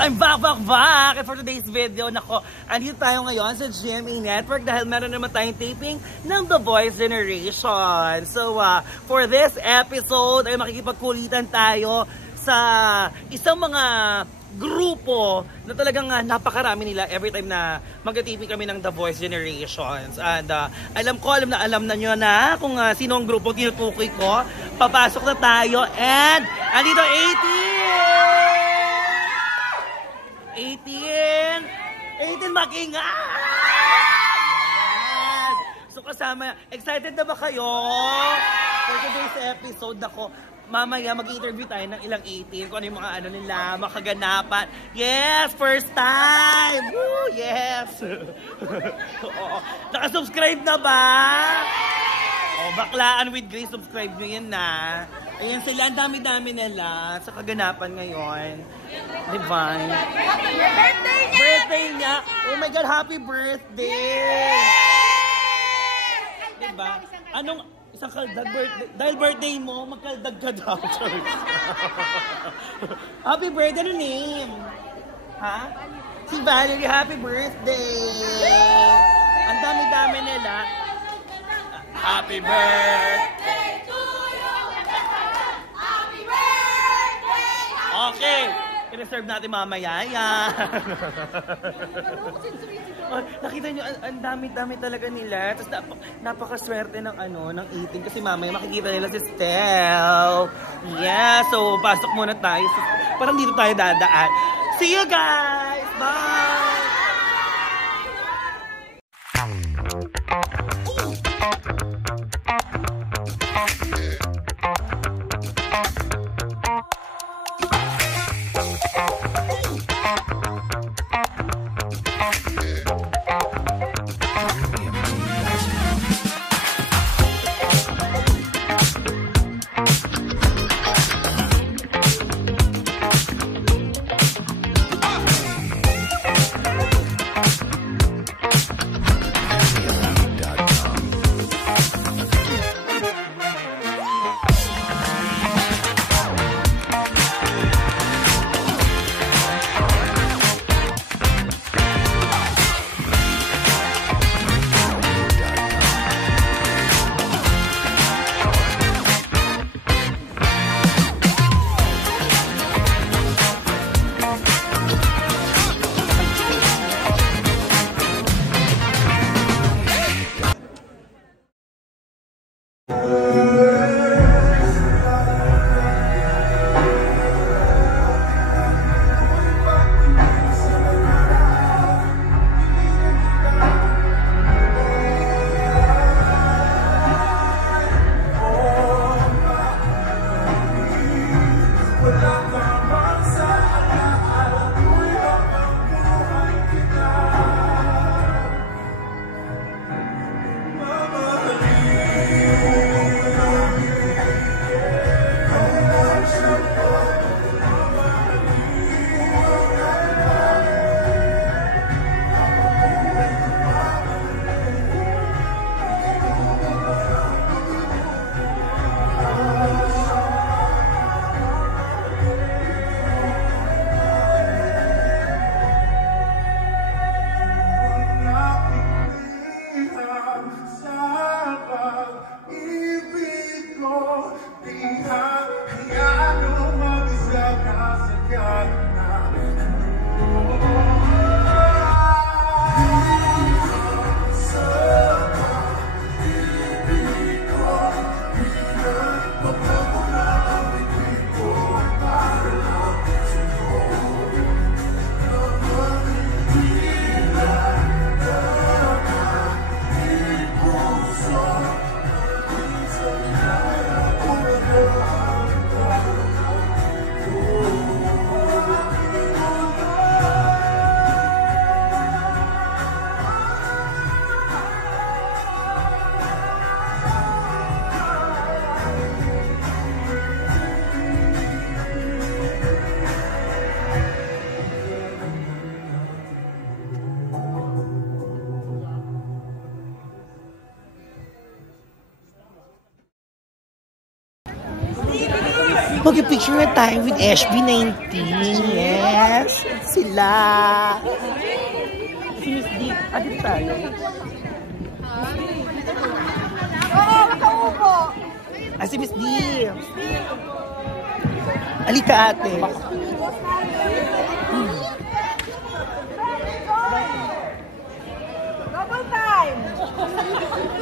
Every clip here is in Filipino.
I'm back! And for today's video, nako, andito tayo ngayon sa GMA Network dahil meron naman tayong taping ng The Voice Generation. So, for this episode, ay makikipagkulitan tayo sa isang mga grupo na talagang napakarami nila every time na mag-taping kami ng The Voice Generations. And alam na nyo na kung sino ang grupo tinutukoy ko. Papasok na tayo and andito 18 makingan! So kasama, excited na ba kayo? For today's episode, ako, mamaya mag-interview tayo ng ilang 18 kung ano yung mga nila, makaganapan. Yes! First time! Woo! Yes! Nakasubscribe na ba? Baklaan with Grace, subscribe nyo yan na. Ayan sila, ang dami-dami nila sa kaganapan ngayon. Divine. Birthday niya! Oh my God, happy birthday! Diba? Anong isang kaldag birthday? Dahil birthday mo, magkaldag ka daw. Happy birthday, ano name? Ha? Si Valerie, happy birthday! Ang dami-dami nila. Happy birthday to you! Happy birthday! Okay! I-reserve natin mamaya yan. Nakita nyo, ang dami-dami talaga nila. Tapos napakaswerte ng ng 18 kasi mamaya makikita nila si Stel. Yeah, so pasok muna tayo. So, parang dito tayo dadaan. See you guys! Bye! Mag-picture na tayo with HB19. Yes! Sila! Si Miss D. Dito tayo. Oo, makaupo. Si Miss D. Alika, ate. Double time.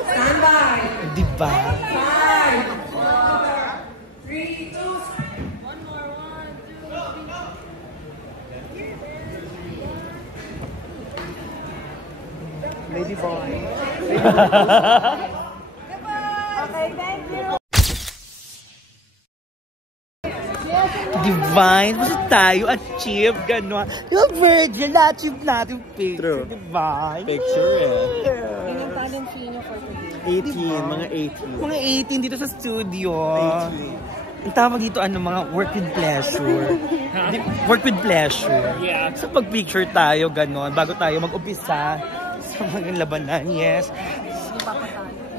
Stand by. Diba? 5, 4, 3, 2, one more, 1, 2. Lady boy. Okay, thank you. Divine. Basta tayo achieve. Gano'n. Yung virgin na-achieve natin picture. True. Divine. Picture Yung talent fee niyo for today. 18, mga 18. Mga 18 dito sa studio. 18. Ang tawag dito, mga work with pleasure. Work with pleasure. Yeah. So pag-picture tayo, gano'n, bago tayo mag-umpisa sa mga labanan. Yes.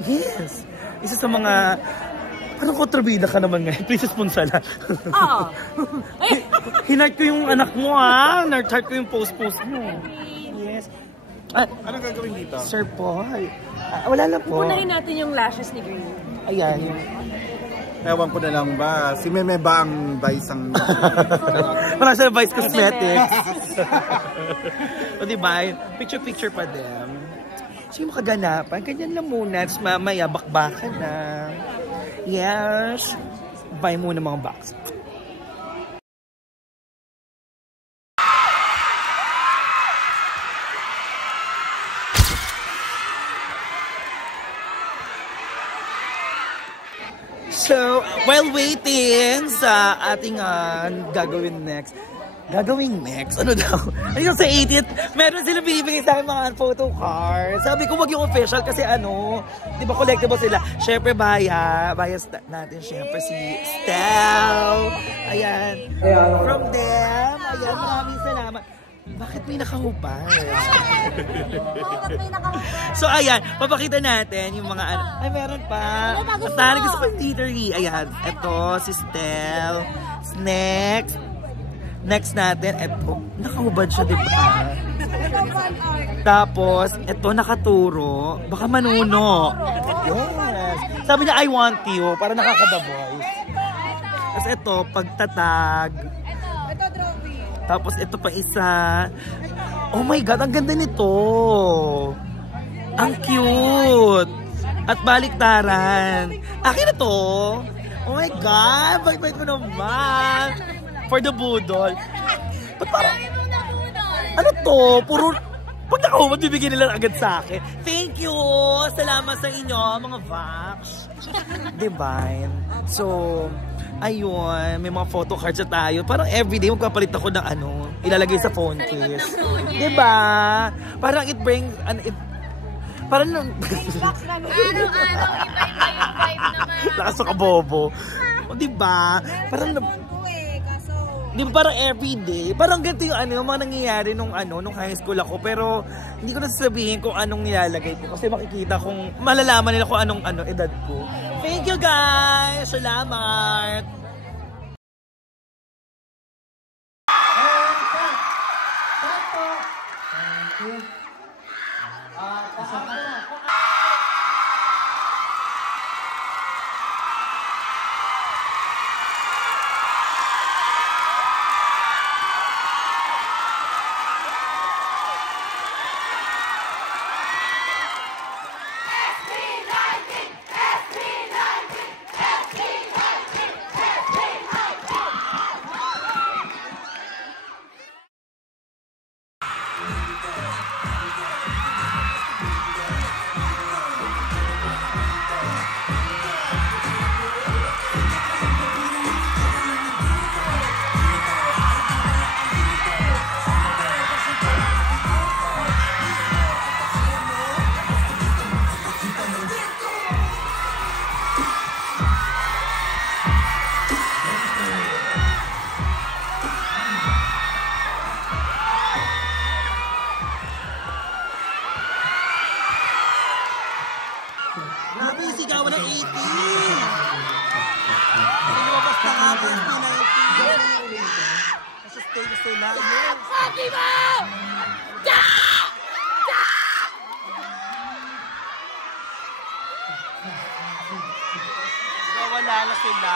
Yes. Isa sa mga, parang kontrabida ka naman ngayon. Please sponsor na. Oo. Hinart ko yung anak mo, ha? Hinart ko yung post-post mo. Yes. Anong gagawin dito? Sir Paul. Wala na po. Punahin natin yung lashes ni Green. Ayan. Yung... Ewan ko na lang ba, si Meme ba ang vice ang... Parang sa Vice Cosmetics. O diba, picture-picture pa din. So yung makaganapan, ganyan lang muna. Tapos mamaya, bakbakan na. Yes. Buy muna mga box. So, while waiting sa ating gagawin next, ano daw? Ayun sa 80th, meron sila binibigay sa akin mga photo cards. Sabi ko, wag yung official kasi di ba collectible sila? Syempre, bias natin syempre si Stel. Ayan. From them. Ayan, maraming salamat. Bakit may nakahubad? So, ayan, papakita natin yung mga Ay, meron pa. Basta, gusto ko yung glittery. Ayan, eto, si Stel. Next natin, eto, nakahubad siya, diba? Tapos, eto, nakaturo. Baka manuno. Yes. Sabi niya, I want you. Para nakaka-the voice. Tapos eto, pagtatag. Tapos ito pa isa. Oh my God, ang ganda nito. Ang cute. At baliktaran. Akin na to. Oh my God, bait-bait mo naman. For the budol. Ba't parang... Ano to? Puro... Pag nakahubad, bibigyan nila agad sa akin. Thank you! Salamat sa inyo, mga Vax. Divine. So, ayun, may mga photo cards na tayo. Parang everyday magpapalit ako ng ilalagay sa phone case. Diba? Parang it brings, parang nung... Araw-araw, iba-iba yung vibe naman. Lakas ka bobo. Diba? Parang... Di ba parang everyday? Parang ganito yung mga nangyayari nung high school ako. Pero hindi ko nasasabihin kung anong nilalagay ko. Kasi makikita kung malalaman nila kung anong edad ko. Thank you guys! Salamat! Lumabas na nga ang SB19. Nasa stage sila. Wala na sila.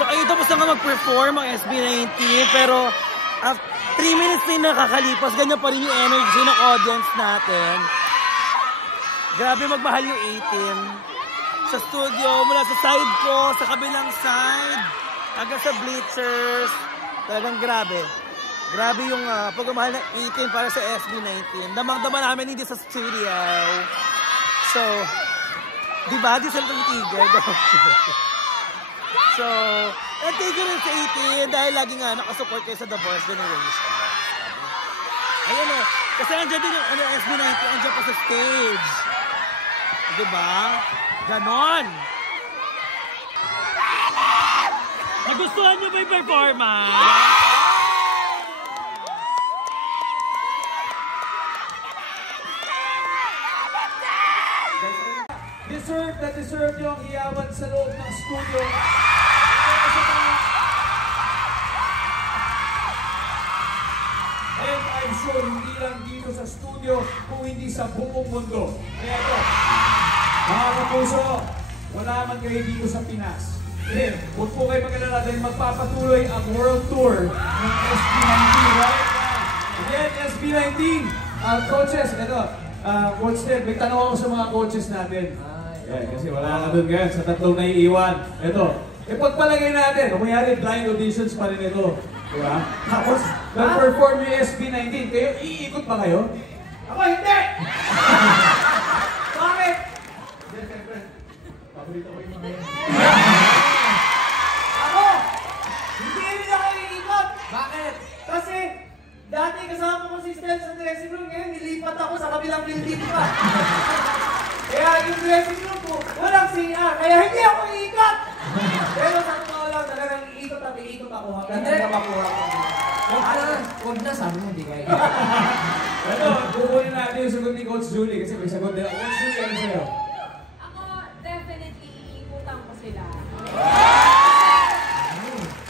So ayun, tapos na nga mag-perform ang SB19, pero 3 minutes din nakakalipas, ganyan pa rin yung energy ng audience natin. Grabe magmahal yung 18. Sa studio, mula sa side ko, sa kabilang side, hanggang sa bleachers. Talagang grabe. Grabe yung pagmamahal ng 18 para sa SB19. Damang-dama namin hindi sa studio. So, di ba? Di sila tumitigil. So, and thank you rin sa 18 dahil lagi nga nakasupport kayo sa The Voice Generation. Ayan o. Kasi andyan din yung SB19, andyan pa sa stage. Diba? Ganon. Nagustuhan nyo ba yung performance? Deserve nyo ang iyawan sa loob ng studio. And I'm sure hindi lang dito sa studio, kung hindi sa buong mundo. Kaya ito, mga kapuso, wala man kayo dito sa Pinas. Then, huwag po kayo mag-alala dahil magpapatuloy ang world tour ng SB19 right now. Again, SB19, coaches, ito, Coach Ted, may tanong ako sa mga coaches natin. Yeah, kasi wala na doon ngayon sa tatlong naiiwan. Ito, pagpalagay natin, kumayari blind auditions pa rin ito. Diba? Tapos, nag-perform yung SB19. Kayo, iikot ba kayo? Ako, hindi! Bakit? Paborito ko yung mga yan. Ako! Hindi rin ako iikot! Bakit? Kasi, dati kasama ko si Steph sa dressing room, ngayon nilipat ako sa kabilang building pa. Kaya yung dressing room ko, walang CR, kaya hindi ako iikot! Pero sa totoo lang, talagang iikot at iikot ako hanggang makuha ko. Huwag na, sabi mo, hindi kayo. Ano, kukunin natin yung sagot ni Coach Julie kasi may sagot din ako. Coach Julie, ano sa'yo? Ako, definitely, iikutan ko sila.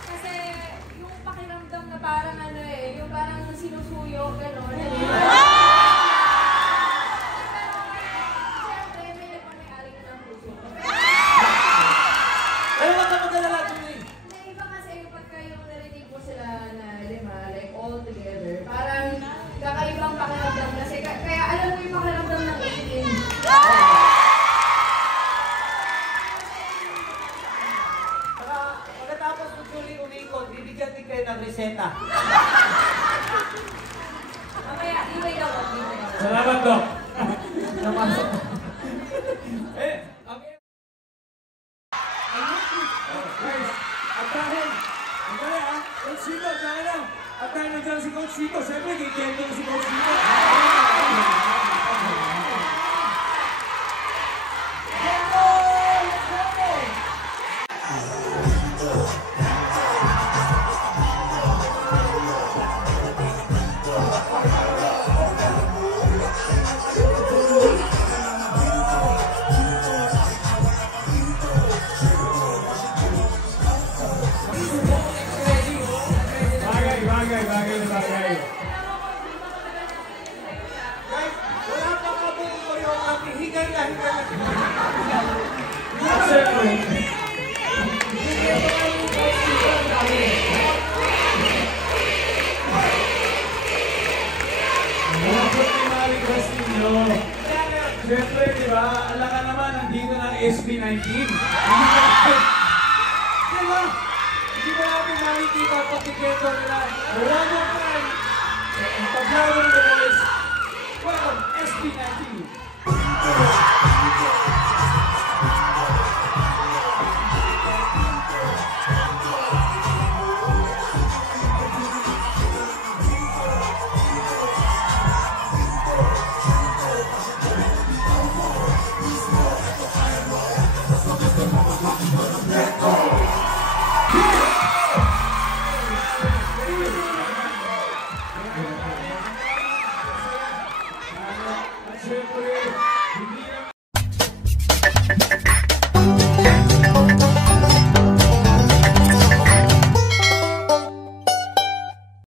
Kasi, yung pakiramdam na parang ano yung parang sinusuyo, gano'n. Siyempre, may nagmamayari ka ng puso. Pero wag ka magdalala, Julie. Na iba kasi pagka yung narinig mo sila na lima, like all together, parang kakaibang pakiramdam kasi kaya alam mo yung pakiramdam ng iin. Saka, pagkatapos ko Julie umikot, bibigyan din kayo ng reseta. Mamaya, iway lang ako. Salamat, Doc. Napasok. Okay. Guys, at dahil, Coach Chito, dahil lang. At dahil nandiyan si Coach Chito, siyempre, kikento na si Coach Chito. Bagay. Guys, wala pa ka po yung aking higay na. At siyempre, malapot ni Maring Castillo. Siyempre, di ba, alangan naman, nandito ng SB19. Di ba? Hindi ba natin nakikita pag tikento nila? One more time. Ang tablado ng The Voice. Welcome, SB19.